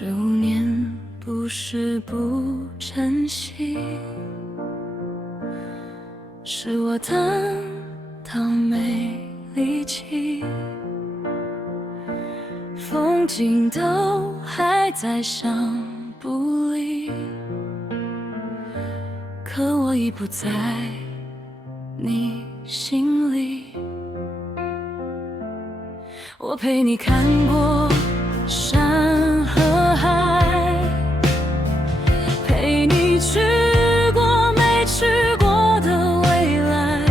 15年不是不珍惜，是我担当没力气，风景都还在想不离，可我已不在你心里。我陪你看过山和海，陪你去过没去过的未来，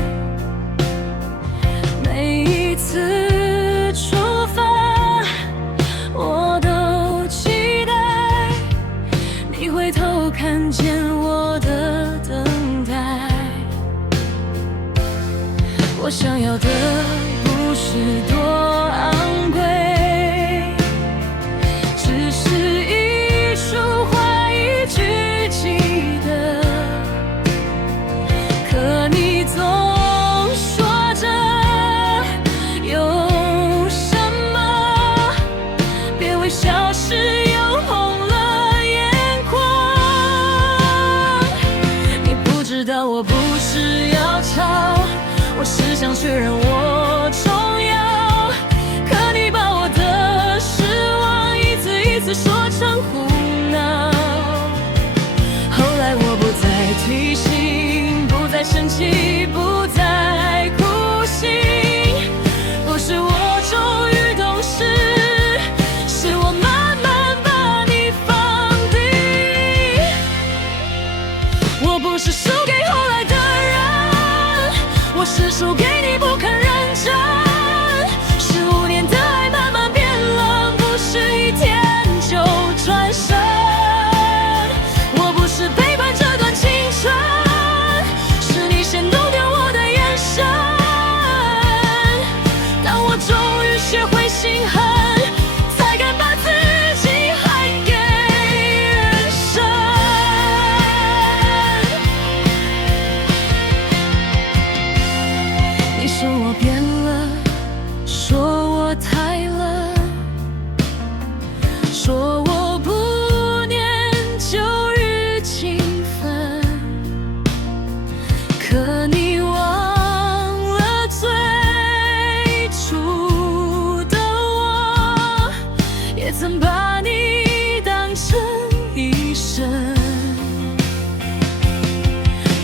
每一次出发我都期待你回头看见我的等待。我想要的不是多昂贵，只是一束花一句记得，可你总说着有什么，别微笑时又红了眼眶。你不知道我不是要吵，我是想确认我重要，可你把我的失望一次一次说成胡闹。后来我不再提醒，不再生气，不再哭醒，不是我终于懂事，是我慢慢把你放低。我不是输给后来的人，我是输给你不肯认真。15年的爱慢慢变冷，不是一天就转身。我不是背叛这段青春，是你先弄掉我的眼神。当我终于学会心狠，才敢把自己还给人生。你说我变了，说我太冷，说我不念旧日情分，可你忘了最初的我，也曾把你当成一生。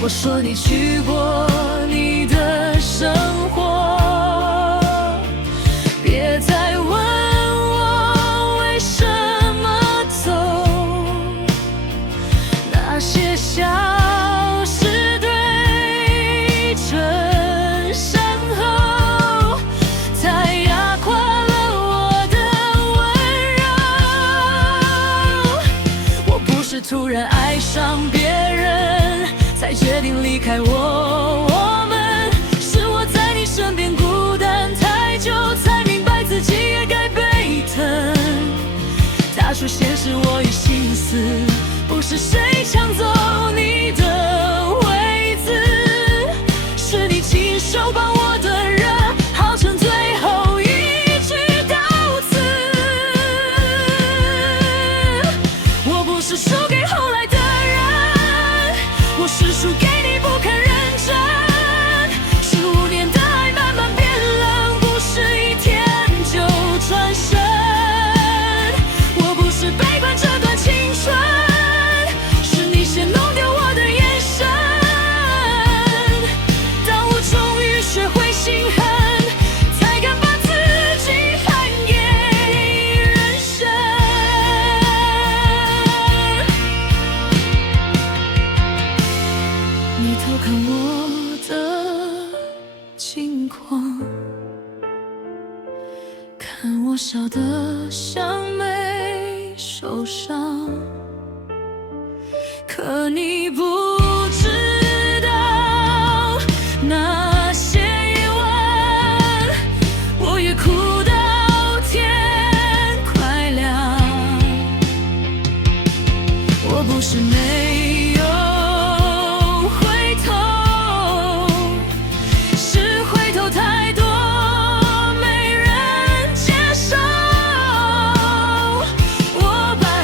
我说你去过你的生活，别再问我为什么走，那些小事堆成山后，才压垮了我的温柔。我不是突然爱上别人才决定离开我们是我在你身边孤单太久，才明白自己也该被疼。他说现实我已心死，不是谁抢走你的位子，是你亲手帮我的人好成最后一句悼词。我不是输给后来的人，我是输给你不肯认真。15年的爱慢慢变冷，不是一天就转身。我不是背叛这段青春，是你先弄掉我的眼神。当我终于学会心狠，才敢把自己还给人生。你偷看我的近况，看我笑得像没受伤，可你不知道那些夜晚，我也哭到天快亮。我不是没有回头，是回头太多没人接受。我把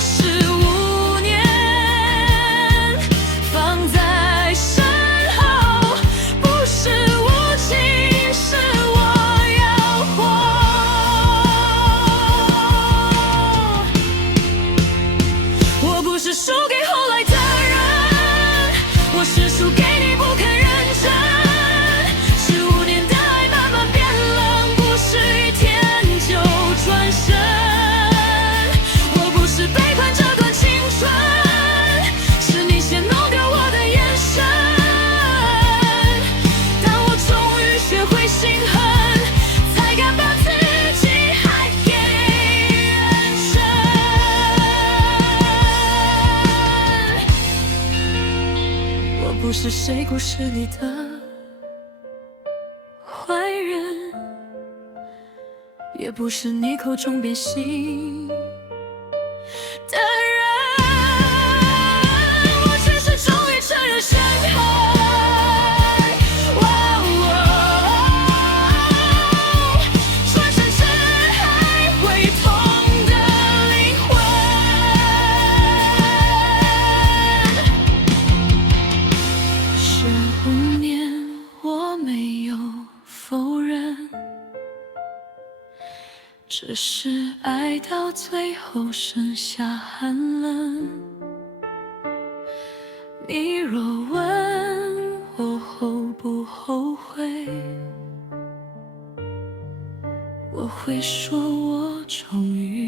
不是谁故事里的坏人，也不是你口中变心的人。我只是终于承认伤害，说声是还会痛的灵魂。15年我没有否认，只是爱到最后剩下寒冷。你若问我后不后悔，我会说我终于